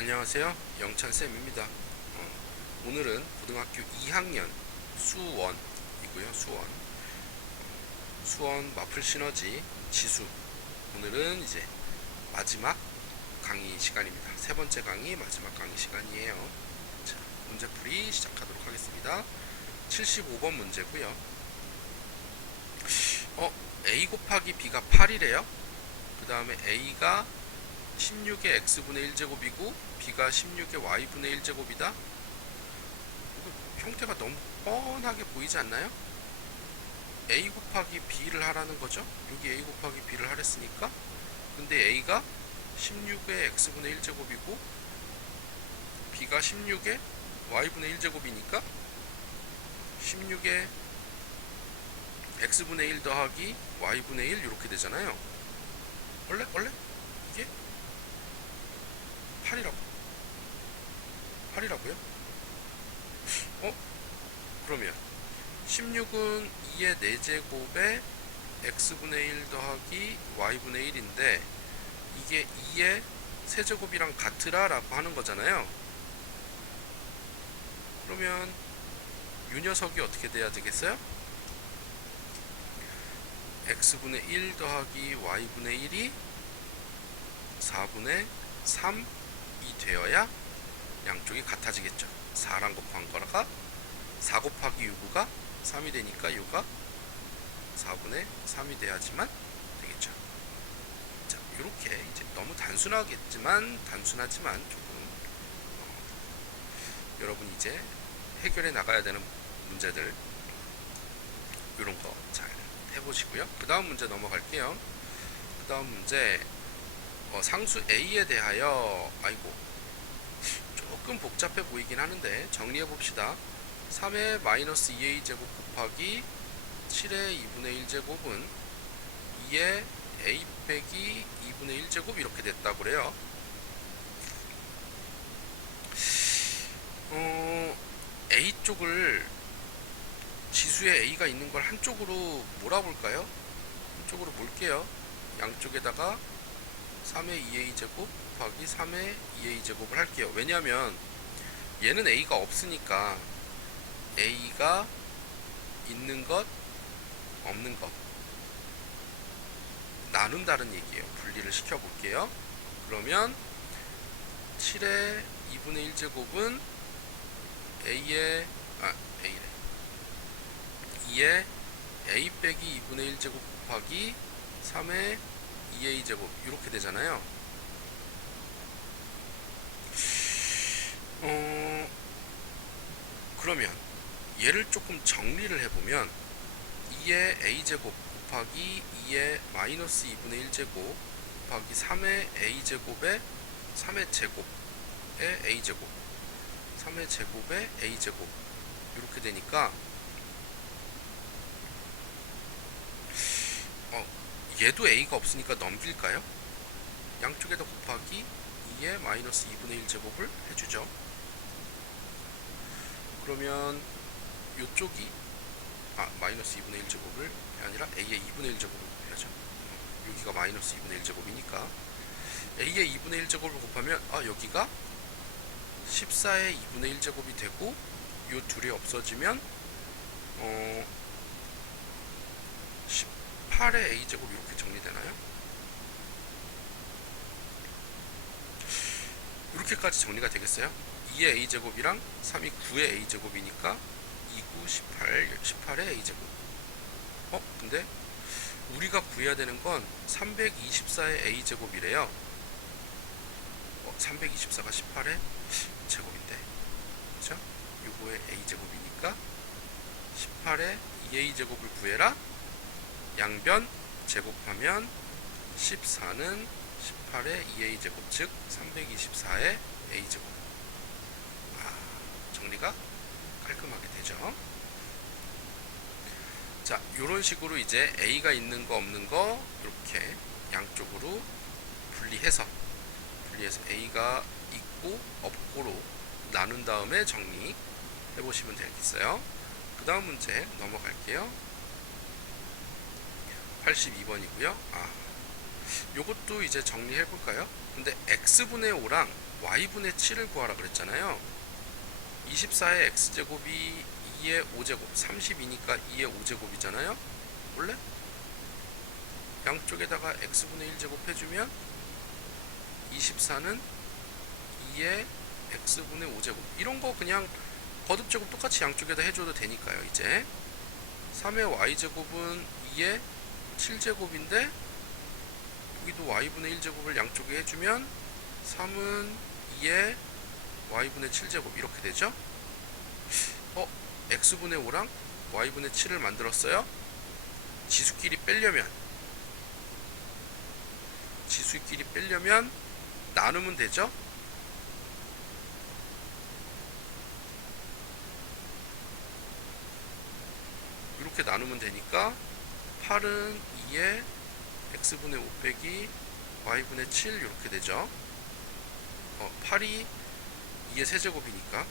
안녕하세요. 영찬쌤입니다. 오늘은 고등학교 2학년 수원이고요. 수원 마플 시너지 지수. 오늘은 이제 마지막 강의 시간입니다. 세 번째 강의 마지막 강의 시간이에요. 자, 문제풀이 시작하도록 하겠습니다. 75번 문제고요. A 곱하기 B가 8이래요. 그 다음에 A가 16의 x분의 1제곱이고 b가 16의 y분의 1제곱이다. 형태가 너무 뻔하게 보이지 않나요? a 곱하기 b를 하라는 거죠. 여기 a 곱하기 b를 하랬으니까. 근데 a가 16의 x분의 1제곱이고 b가 16의 y분의 1제곱이니까 16의 x분의 1 더하기 y분의 1 이렇게 되잖아요. 원래 이게 8이라고요? 그러면 16은 2의 4제곱에 x분의 1 더하기 y분의 1인데 이게 2의 세제곱이랑 같으라 라고 하는 거잖아요. 그러면 이 녀석이 어떻게 돼야 되겠어요? x분의 1 더하기 y분의 1이 4분의 3이 되어야 양쪽이 같아지겠죠. 4랑 곱한 거라가 4 곱하기 6가 3이 되니까 요가 4분의 3이 돼야지만 되겠죠. 자, 요렇게 이제 너무 단순하지만 조금 여러분 이제 해결해 나가야 되는 문제들 요런 거 잘 해보시고요. 그 다음 문제 넘어갈게요. 그 다음 문제 상수 A에 대하여 조금 복잡해 보이긴 하는데 정리해 봅시다. 3의 마이너스 2a 제곱 곱하기 7의 2분의 1제곱은 2의 a 빼기 2분의 1제곱 이렇게 됐다고 그래요. a 쪽을 지수에 a가 있는 걸 한쪽으로 몰아볼까요? 한쪽으로 몰게요. 양쪽에다가 3의 2a 제곱 곱하기 3의 2a 제곱을 할게요. 왜냐하면 얘는 a가 없으니까 a가 있는 것 없는 것 나눈다는 얘기예요. 분리를 시켜볼게요. 그러면 7의 2분의 1제곱은 a의 2의 a 빼기 2분의 1제곱 곱하기 3의 2a 제곱 이렇게 되잖아요. 그러면 얘를 조금 정리를 해보면 2의 a제곱 곱하기 2의 마이너스 2분의 1제곱 곱하기 3의 a제곱에 3의 제곱의 a제곱 3의 제곱의 a제곱 이렇게 되니까 얘도 a가 없으니까 넘길까요? 양쪽에다 곱하기 2의 마이너스 2분의 1제곱을 해주죠. 그러면 요쪽이 마이너스 2분의 1제곱을 아니라 a의 2분의 1제곱을 곱해야죠. 여기가 마이너스 2분의 1제곱이니까 a의 2분의 1제곱을 곱하면 여기가 14의 2분의 1제곱이 되고 요 둘이 없어지면 18의 a제곱 이렇게 정리되나요? 이렇게까지 정리가 되겠어요? 2의 a제곱이랑 3이 9의 a제곱이니까 2, 9, 18의 a제곱. 근데 우리가 구해야 되는 건 324의 a제곱이래요. 324가 18의 제곱인데, 그죠? 요거의 a제곱이니까 18의 2a제곱을 구해라. 양변 제곱하면 14는 18의 2a제곱, 즉 324의 a제곱. 정리가 깔끔하게 되죠. 자, 요런 식으로 이제 a가 있는 거 없는 거 이렇게 양쪽으로 분리해서 a가 있고 없고로 나눈 다음에 정리해 보시면 되겠어요. 그 다음 문제 넘어갈게요. 82번이고요. 요것도 이제 정리해 볼까요? 근데 x분의 5랑 y분의 7을 구하라 그랬잖아요. 24의 x제곱이 2의 5제곱, 32니까 2의 5제곱이잖아요. 원래 양쪽에다가 x분의 1제곱 해주면 24는 2의 x분의 5제곱, 이런거 그냥 거듭제곱 똑같이 양쪽에다 해줘도 되니까요. 이제 3의 y제곱은 2의 7제곱인데 여기도 y분의 1제곱을 양쪽에 해주면 3은 2의 y분의 7제곱 이렇게 되죠. x분의 5랑 y분의 7을 만들었어요. 지수끼리 빼려면 나누면 되죠. 이렇게 나누면 되니까 8은 2의 x분의 5 빼기 y분의 7 이렇게 되죠. 8이 2의 세제곱이니까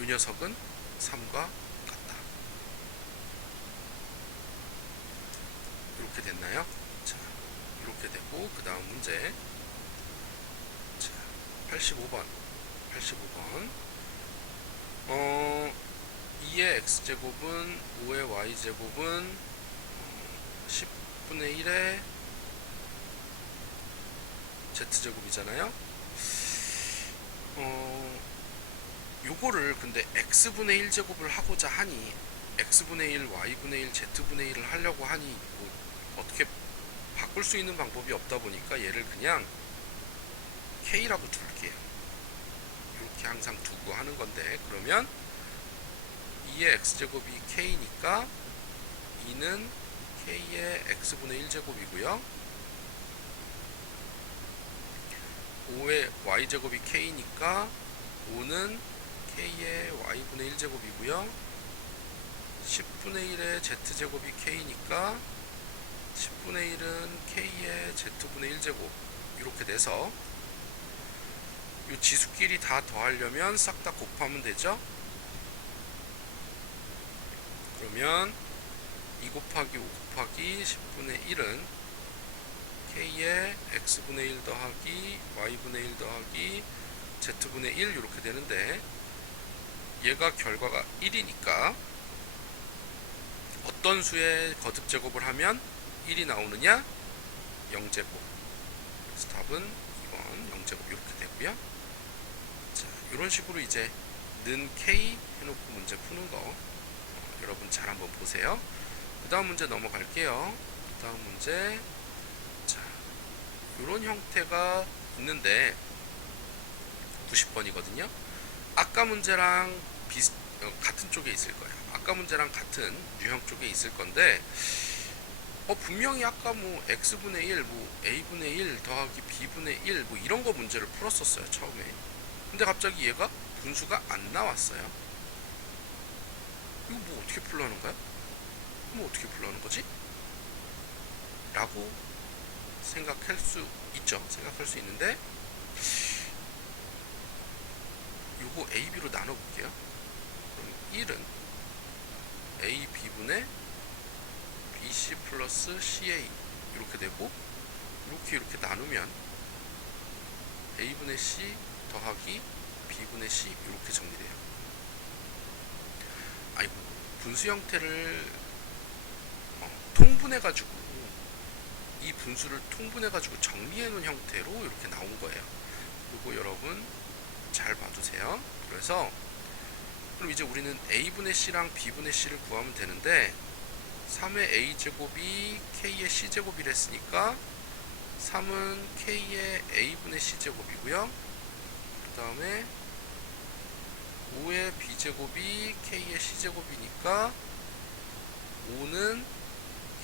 이 녀석은 3과 같다. 이렇게 됐나요? 자, 이렇게 되고 그 다음 문제. 자, 85번 2의 x제곱은 5의 y제곱은 10분의 1의 z제곱이잖아요. 요거를 근데 x분의 1제곱을 하고자 하니 x분의 1, y분의 1, z분의 1을 하려고 하니 뭐 어떻게 바꿀 수 있는 방법이 없다 보니까 얘를 그냥 k라고 둘게요. 이렇게 항상 두고 하는 건데, 그러면 2의 x제곱이 k니까 2는 k의 x분의 1제곱이고요 5의 y제곱이 k니까 5는 k의 y분의 1제곱이고요 10분의 1의 z제곱이 k니까 10분의 1은 k의 z분의 1제곱 이렇게 돼서 이 지수끼리 다 더하려면 싹 다 곱하면 되죠. 그러면 2 곱하기 5 곱하기 10분의 1은 k의 x분의 1 더하기 y분의 1 더하기 z분의 1 이렇게 되는데, 얘가 결과가 1이니까 어떤 수의 거듭제곱을 하면 1이 나오느냐? 0제곱. 그래서 답은 2번 0제곱 이렇게 되고요. 자, 이런 식으로 이제 는 k 해놓고 문제 푸는 거 여러분 잘 한번 보세요. 그 다음 문제 넘어갈게요. 그 다음 문제. 자, 이런 형태가 있는데 90번이거든요. 아까 문제랑 같은 쪽에 있을 거예요. 아까 문제랑 같은 유형 쪽에 있을 건데, 분명히 아까 뭐 x분의 1, 뭐 a분의 1 더하기 b분의 1 뭐 이런 거 문제를 풀었었어요, 처음에. 근데 갑자기 얘가 분수가 안 나왔어요. 이거 뭐 어떻게 풀라는 거야? 뭐 어떻게 풀라는 거지? 라고 생각할 수 있죠. 생각할 수 있는데, 요거 a, b로 나눠볼게요. 그럼 1은 a, b분의 bc 플러스 ca 이렇게 되고, 이렇게 나누면 a분의 c 더하기 b분의 c 이렇게 정리돼요. 아이고, 분수 형태를 통분해가지고 이 분수를 통분해가지고 정리해놓은 형태로 이렇게 나온 거예요. 이거 여러분 잘 봐두세요. 그래서 그럼 이제 우리는 a분의 c랑 b분의 c를 구하면 되는데, 3의 a제곱이 k의 c제곱이라 했으니까 3은 k의 a분의 c제곱이고요. 그 다음에 5의 b제곱이 k의 c제곱이니까 5는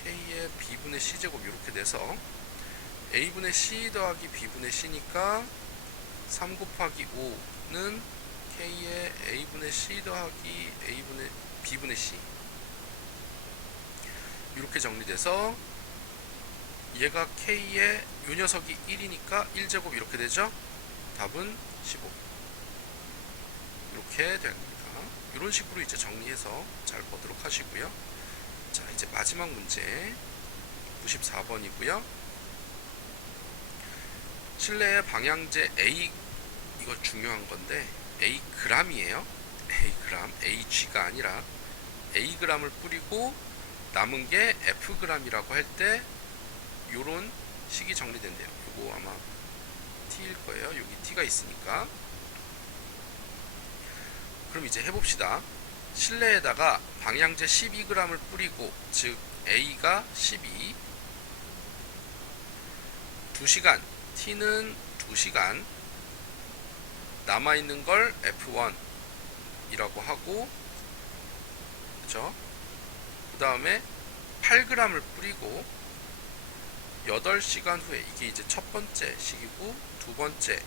k의 b분의 c제곱 이렇게 돼서 a분의 c 더하기 b분의 c니까 3 곱하기 5는 k의 a분의 c 더하기 b분의 c 이렇게 정리돼서 얘가 k의 요 녀석이 1이니까 1제곱 이렇게 되죠. 답은 15 이렇게 됩니다. 이런 식으로 이제 정리해서 잘 보도록 하시고요. 자, 이제 마지막 문제 94번이고요. 실내의 방향제 A, 이거 중요한 건데 A g이에요. A g, AG가 아니라 A g을 뿌리고 남은 게 F g이라고 할 때 요런 식이 정리된대요. 요거 아마 T일 거예요. 여기 T가 있으니까. 그럼 이제 해봅시다. 실내에다가 방향제 12g을 뿌리고, 즉 A가 12, 2시간, T는 2시간, 남아있는 걸 F1이라고 하고, 그쵸? 그 다음에 8g을 뿌리고 8시간 후에, 이게 이제 첫 번째 식이고, 두 번째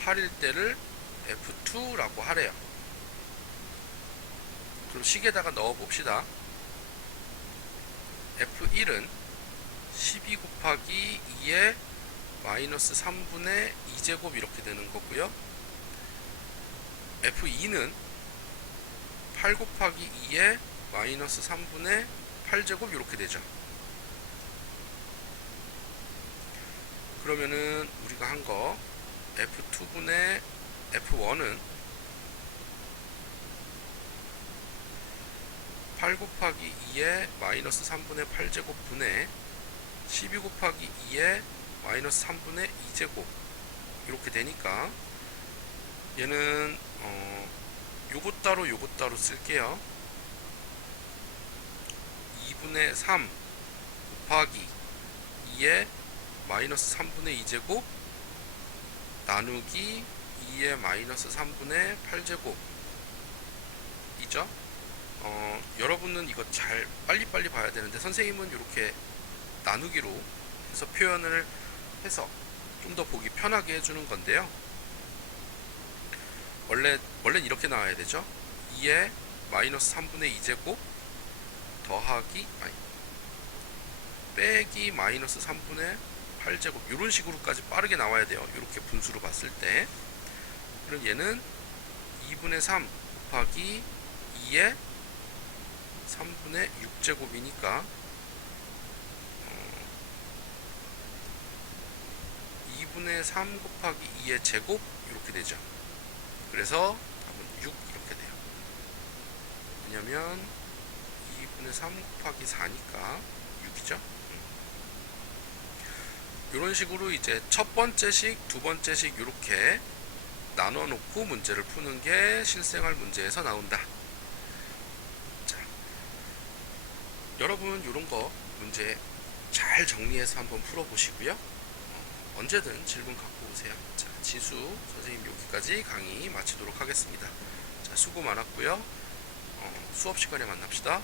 8일 때를 F2라고 하래요. 그럼 식에다가 넣어 봅시다. F1은 12 곱하기 2의 마이너스 3분의 2제곱 이렇게 되는 거고요. F2는 8 곱하기 2의 마이너스 3분의 8제곱 이렇게 되죠. 그러면은 우리가 한 거 F2분의 F1은 8 곱하기 2의 마이너스 3분의 8제곱 분의 12 곱하기 2의 마이너스 3분의 2제곱 이렇게 되니까 얘는 요것 따로 쓸게요. 2분의 3 곱하기 2의 마이너스 3분의 2제곱 나누기 2의 마이너스 3분의 8제곱 이죠? 여러분은 이거 잘 빨리빨리 봐야 되는데 선생님은 이렇게 나누기로 해서 표현을 해서 좀 더 보기 편하게 해주는 건데요. 원래는 이렇게 나와야 되죠. 2의 마이너스 3분의 2제곱 더하기 빼기 마이너스 3분의 8제곱 이런 식으로까지 빠르게 나와야 돼요. 이렇게 분수로 봤을 때. 그럼 얘는 2분의 3 곱하기 2의 3분의 6제곱이니까 2분의 3 곱하기 2의 제곱 이렇게 되죠. 그래서 답은 6 이렇게 돼요. 왜냐면 2분의 3 곱하기 4니까 6이죠. 이런 식으로 이제 첫 번째 식, 두 번째 식 이렇게 나눠 놓고 문제를 푸는 게 실생활 문제에서 나온다. 자, 여러분 이런 거 문제 잘 정리해서 한번 풀어보시고요. 언제든 질문 갖고 오세요. 자, 지수 선생님 여기까지 강의 마치도록 하겠습니다. 자, 수고 많았고요. 수업 시간에 만납시다.